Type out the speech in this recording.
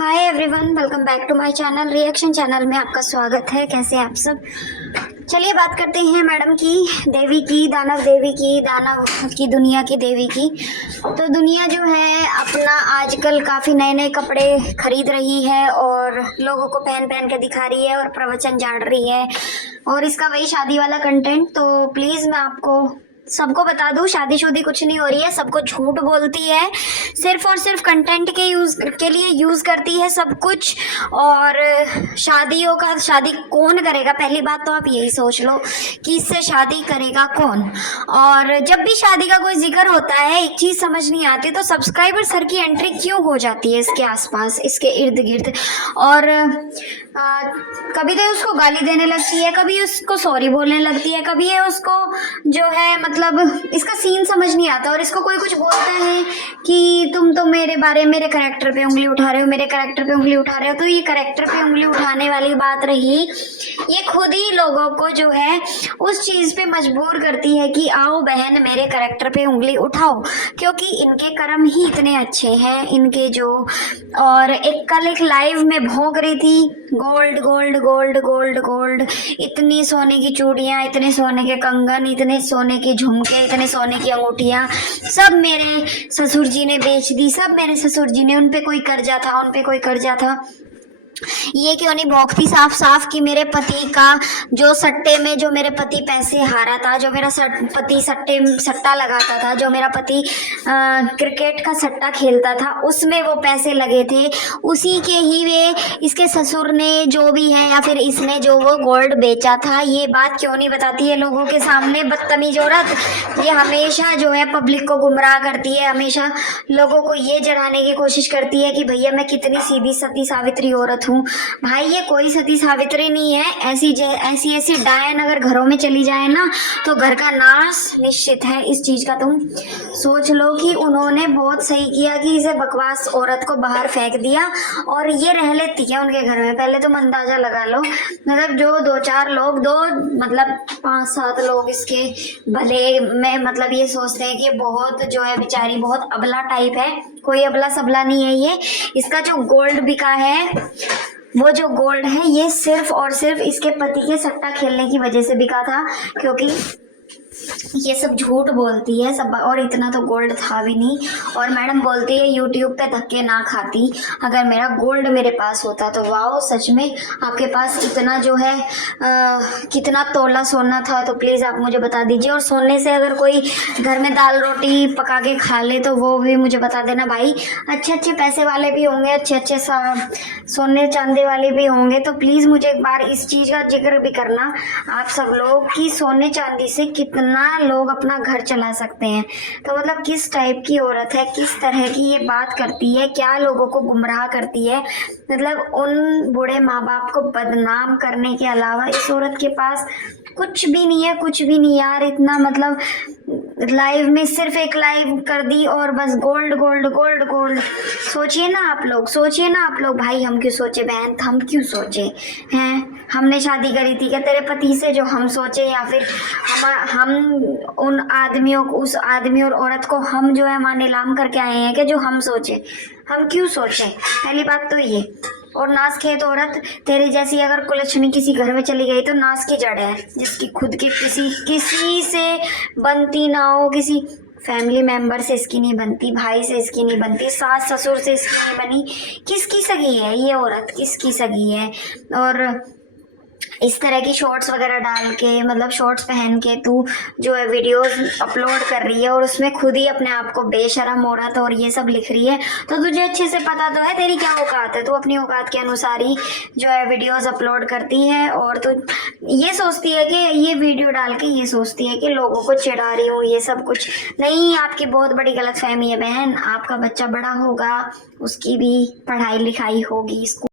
Hi everyone, welcome back to my channel. Reaction channel में आपका स्वागत है। कैसे हैं आप सब? चलिए बात करते हैं मैडम की, देवी की, दानव देवी की, दानव की दुनिया की देवी की। तो दुनिया जो है अपना आजकल काफ़ी नए नए कपड़े खरीद रही है और लोगों को पहन पहन के दिखा रही है और प्रवचन झाड़ रही है, और इसका वही शादी वाला कंटेंट। तो प्लीज़ मैं आपको सबको बता दूं, शादीशुदी कुछ नहीं हो रही है, सबको झूठ बोलती है, सिर्फ और सिर्फ कंटेंट के लिए यूज करती है सब कुछ। और शादी कौन करेगा? पहली बात तो आप यही सोच लो कि इससे शादी करेगा कौन। और जब भी शादी का कोई जिक्र होता है, एक चीज समझ नहीं आती, तो सब्सक्राइबर सर की एंट्री क्यों हो जाती है इसके आसपास, इसके इर्द गिर्द। और कभी तो उसको गाली देने लगती है, कभी उसको सॉरी बोलने लगती है, कभी ये उसको जो है मतलब इसका सीन समझ नहीं आता। और इसको कोई कुछ बोलता है कि तुम तो मेरे बारे में, मेरे कैरेक्टर पे उंगली उठा रहे हो, मेरे कैरेक्टर पे उंगली उठा रहे हो। तो ये कैरेक्टर पे उंगली उठाने वाली बात रही, ये खुद ही लोगों को जो है उस चीज पे मजबूर करती है कि आओ बहन मेरे कैरेक्टर पे उंगली उठाओ, क्योंकि इनके कर्म ही इतने अच्छे हैं इनके जो। और कल एक लाइव में भौंक रही थी, gold gold gold gold gold, इतनी सोने की चूड़ियां, इतने सोने के कंगन, इतने सोने के झुमके, इतने सोने की अंगूठियां, सब मेरे ससुर जी ने बेच दी, सब मेरे ससुर जी ने, उन पे कोई कर्जा था, उन पे कोई कर्जा था। ये क्यों नहीं भौंकती साफ साफ कि मेरे पति का जो सट्टे में, जो मेरे पति पैसे हारा था, जो मेरा पति सट्टा लगाता था, जो मेरा पति क्रिकेट का सट्टा खेलता था, उसमें वो पैसे लगे थे, उसी के ही वे इसके ससुर ने जो भी है या फिर इसने जो वो गोल्ड बेचा था। ये बात क्यों नहीं बताती है लोगों के सामने? बदतमीज औरत, ये हमेशा जो है पब्लिक को गुमराह करती है, हमेशा लोगों को ये जगाने की कोशिश करती है कि भैया मैं कितनी सीधी सती सावित्री औरत हूँ। भाई ये कोई सती सावित्री नहीं है। ऐसी डायन अगर घरों में चली जाए ना तो घर का नाश निश्चित है। इस चीज का तुम सोच लो कि उन्होंने बहुत सही किया कि इसे बकवास औरत को बाहर फेंक दिया और ये रह लेती है उनके घर में। पहले तुम अंदाजा लगा लो, मतलब जो दो चार लोग, मतलब 5-7 लोग इसके भले में मतलब ये सोचते हैं कि बहुत जो है बेचारी बहुत अबला टाइप है। कोई अबला सबला नहीं है ये। इसका जो गोल्ड बिका है, वो जो गोल्ड है ये सिर्फ और सिर्फ इसके पति के सट्टा खेलने की वजह से बिका था, क्योंकि ये सब झूठ बोलती है सब। और इतना तो गोल्ड था भी नहीं। और मैडम बोलती है यूट्यूब पे धक्के ना खाती, अगर मेरा गोल्ड मेरे पास होता तो वाओ, सच में आपके पास इतना जो है कितना तोला सोना था तो प्लीज़ आप मुझे बता दीजिए। और सोने से अगर कोई घर में दाल रोटी पका के खा ले तो वो भी मुझे बता देना भाई। अच्छे अच्छे पैसे वाले भी होंगे, अच्छे अच्छे सोने चांदी वाले भी होंगे, तो प्लीज़ मुझे एक बार इस चीज़ का जिक्र भी करना आप सब लोग कि सोने चांदी से कितना लोग अपना घर चला सकते हैं। तो मतलब किस टाइप की औरत है, किस तरह की ये बात करती है, क्या लोगों को गुमराह करती है। मतलब उन बूढ़े माँ बाप को बदनाम करने के अलावा इस औरत के पास कुछ भी नहीं है, कुछ भी नहीं यार। इतना मतलब लाइव में सिर्फ एक लाइव कर दी और बस गोल्ड गोल्ड गोल्ड गोल्ड। सोचिए ना आप लोग, सोचिए ना आप लोग। भाई हम क्यों सोचे बहन, हम क्यों सोचे हैं? हमने शादी करी थी क्या तेरे पति से जो हम सोचे, या फिर हम उन आदमियों को, उस आदमी और औरत को हम जो है मां नीलाम करके आए हैं कि जो हम सोचे? हम क्यों सोचे? पहली बात तो ये। और नास खेत औरत तेरी जैसी अगर कुलच्छनी किसी घर में चली गई तो नास की जड़ है, जिसकी खुद की किसी से बनती ना हो, किसी फैमिली मेंबर से इसकी नहीं बनती, भाई से इसकी नहीं बनती, सास ससुर से इसकी नहीं बनी। किसकी सगी है ये औरत, किसकी सगी है? और इस तरह की शॉर्ट्स वगैरह डाल के, मतलब शॉर्ट्स पहन के तू जो है वीडियोस अपलोड कर रही है और उसमें खुद ही अपने आप को बेशरम औरत और ये सब लिख रही है। तो तुझे अच्छे से पता तो है तेरी क्या औकात है। तू अपनी औकात के अनुसार ही जो है वीडियोस अपलोड करती है और तू ये सोचती है कि ये वीडियो डाल के ये सोचती है कि लोगों को चिढ़ा रही हूँ, ये सब कुछ नहीं। आपकी बहुत बड़ी गलतफहमी है बहन। आपका बच्चा बड़ा होगा, उसकी भी पढ़ाई लिखाई होगी,